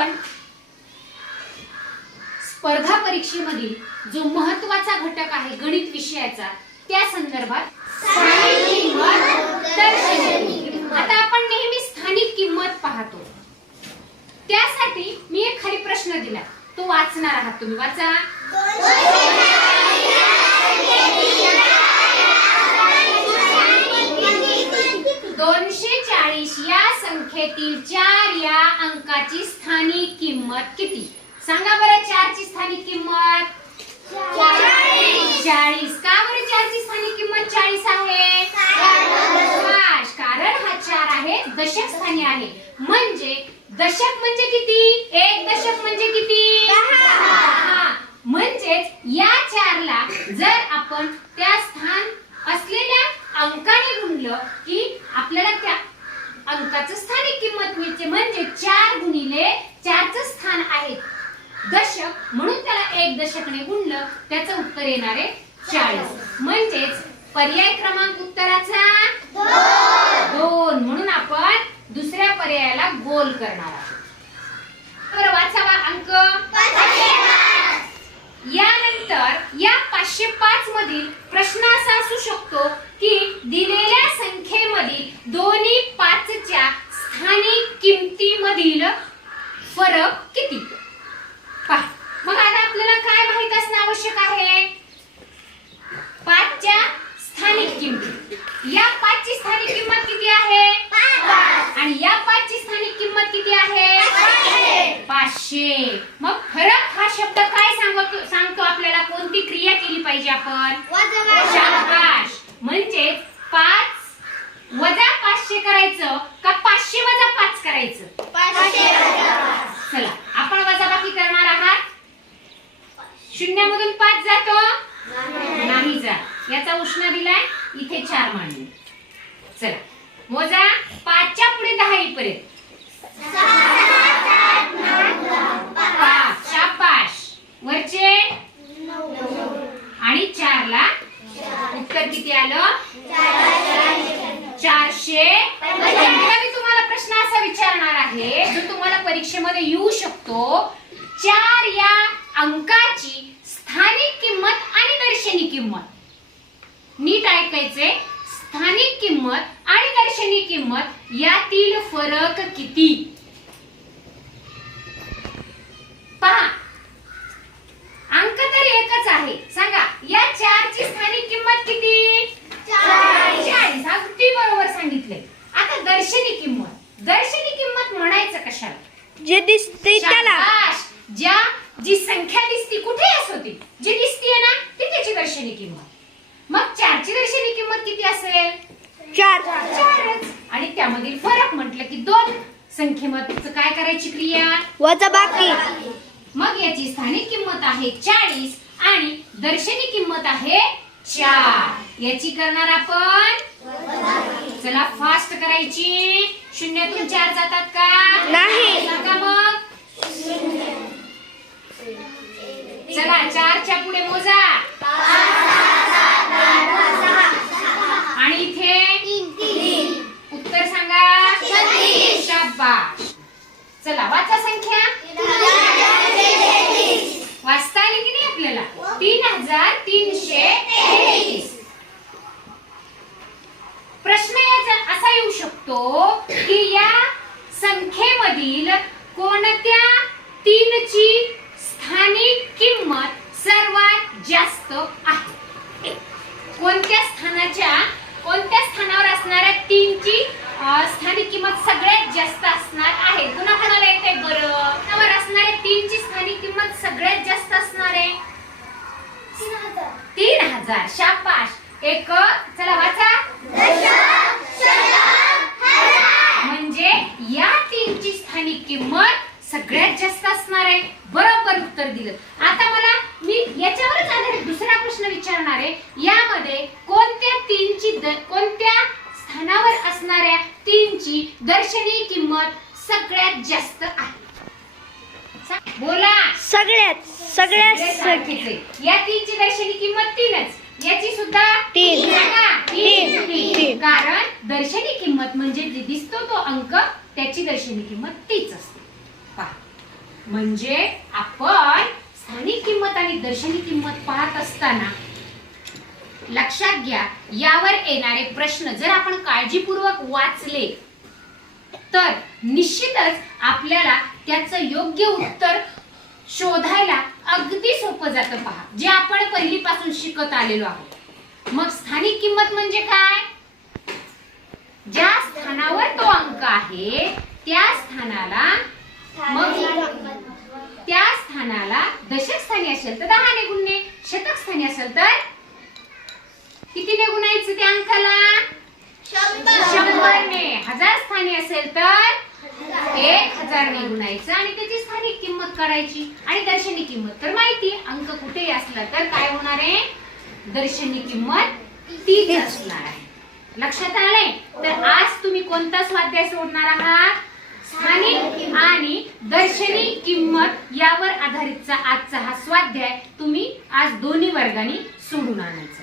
आपण स्पर्धा परीक्षेमधील जो महत्त्वाचा घटक आहे गणित विषयाचा त्या संदर्भात आता आपण नेहमी स्थानिक किंमत पाहतो. त्यासाठी मी एक खाली प्रश्न दिला. तो वाचणार आहात तुम्ही. वाचा. दोनशे चाळीस या संख्येतील चार अंकाची स्थानिक किंमत किती? सांगा बरं चारची स्थानिक किंमत? चाळीस. का बरं चारची स्थानिक किंमत चाळीस आहे? कारण हा चार आहे दशक स्थानी आहे. म्हणजे दशक म्हणजे किती? एक दशक म्हणजे किती. म्हणजेच या चारला जर आपण त्या स्थान असलेल्या अंकाने गुणलं की आपल्याला त्या अंकाचं स्थानिक किंमत मिळते म्हणजे चार गुणिले चारचं स्थान आहे. दशक म्हणून त्याला एक दशकने गुणलं त्याचं उत्तर येणार आहे चाळीस. म्हणजेच पर्याय क्रमांक उत्तराचा दोन म्हणून आपण दुसऱ्या पर्यायाला गोल करणार आहोत. बरं वाचावा अंक. यानंतर या एकशे पाच मधील प्रश्न असा असू शकतो की दिलेल्या संख्येमधील दोन्ही पाचच्या स्थानिक किमतीमधील फरक किती? पहा. मग आता आपल्याला काय माहीत असणं आवश्यक आहे? पाचच्या स्थानिक किंमती. या पाचची स्थानिक किंमत किती आहे? आणि या पाचची स्थानिक किंमत किती आहे? पाचशे. मग फरक हा शब्द सांगतो सांगतो आपल्याला कोणती क्रिया केली पाहिजे आपण? शाबाश म्हणजे पाच वजा पाचशे करायचं का पाचशे वजा पाच करायचं? चला आपण वजाबाकी करणार आहात. शून्यामधून पाच जातो. नाही जात. याचा उष्ण दिलाय. इथे चार मांडले. चला मोजा पाचच्या पुढे दहा येईपर्यंत पाच शाबाश वरचे आणि चारला उत्तर किती आलं चारशे आता मी तुम्हाला प्रश्न असा विचारणार आहे जो तुम्हाला परीक्षेमध्ये येऊ शकतो. चार या अंकाची स्थानिक किंमत आणि दर्शनी किंमत. नीट ऐकायचे स्थानिक किंमत आणि दर्शनी किंमत यातील फरक किती? पहा. अंक तर एकच आहे. सांगा या चारची स्थानिक किंमत किती चाळीस अगदी बरोबर सांगितले आता दर्शनी किंमत दर्शनी किंमत म्हणायचं कशाला जे दिसते त्याला शाबाश. ज्या जी संख्या दिसती कुठे असो ती जी दिसतीये ना ती त्याची दर्शनी किंमत मग चारची दर्शनी किंमत किती असेल चार चारच आणि त्यामधील फरक म्हटलं की दोन संख्येमध्ये काय करायची क्रिया? वजा बाकी. मग याची स्थानिक किंमत आहे चाळीस आणि दर्शनी किंमत आहे चार. याची करणार आपण चला फास्ट करायची. शून्यातून चार जातात का? नाही. मग. चला चारच्या पुढे मोजा आणि इथे उत्तर सांगा शाबाश चला वाचा संख्या वाचता आली की नाही आपल्याला तीन हजार तीनशे तेवीस. प्रश्न याचा असा येऊ शकतो की या संख्येमधील कोणत्या तीनची स्थानिक किंमत सर्वात जास्त आहे? कोणत्या स्थानाच्या कोणत्या स्थानावर असणाऱ्या तीनची स्थानिक किंमत सगळ्यात जास्त असणार आहे पुन्हा कोणाला येते बरं स्थानावर असणाऱ्या तीनची स्थानिक किंमत सगळ्यात जास्त असणार आहे तीन हजार शाबाश एक चला वाचा. म्हणजे या तीनची स्थानिक किंमत सगळ्यात जास्त असणार आहे. बरोबर उत्तर दिलं. आता मला मी याच्यावरच आधारित दुसरा प्रश्न विचारणार आहे. यामध्ये कोणत्या तीनची कोणत्या स्थानावर असणाऱ्या तीनची दर्शनी किंमत सगळ्यात जास्त आहे? बोला. सगळ्यात सगळे सगळ्यात. या तीनची दर्शनी किंमत तीनच. याची सुद्धा तीन. कारण दर्शनी किंमत म्हणजे जे दिसतो तो अंक त्याची दर्शनी किंमत तीच असते. पहा. म्हणजे आपण स्थानिक किंमत आणि दर्शनी किंमत पाहत असताना लक्षात घ्या यावर येणारे प्रश्न जर आपण काळजीपूर्वक वाचले तर निश्चितच आपल्याला त्याचं योग्य उत्तर शोधायला अगदी सोपं जातं पहा. जे आपण पहिलीपासून शिकत आलेलो आहोत. मग स्थानिक किंमत म्हणजे काय? ज्या स्थानावर तो अंक आहे त्या स्थानाला मग त्या स्थानाला दशक स्थानी असेल तर दहा ने गुणणे शतक स्थानी असेल तर किती ने गुणायचं त्या अंकाला? शंभर. ने हजार स्थानी असेल तर एक हजार ने गुणायचं आणि त्याची स्थानिक किंमत करायची आणि दर्शनी किंमत तर माहिती. अंक कुठेही असला तर काय होणार आहे? दर्शनी किंमत तीच असणार आहे. लक्षात आलंय? तर आज तुम्ही कोणता स्वाध्याय सोडणार आहात? स्थानिक आणि दर्शनी किंमत यावर आधारितचा आजचा हा स्वाध्याय तुम्ही आज दोन्ही वर्गाने सोडून आणायचा.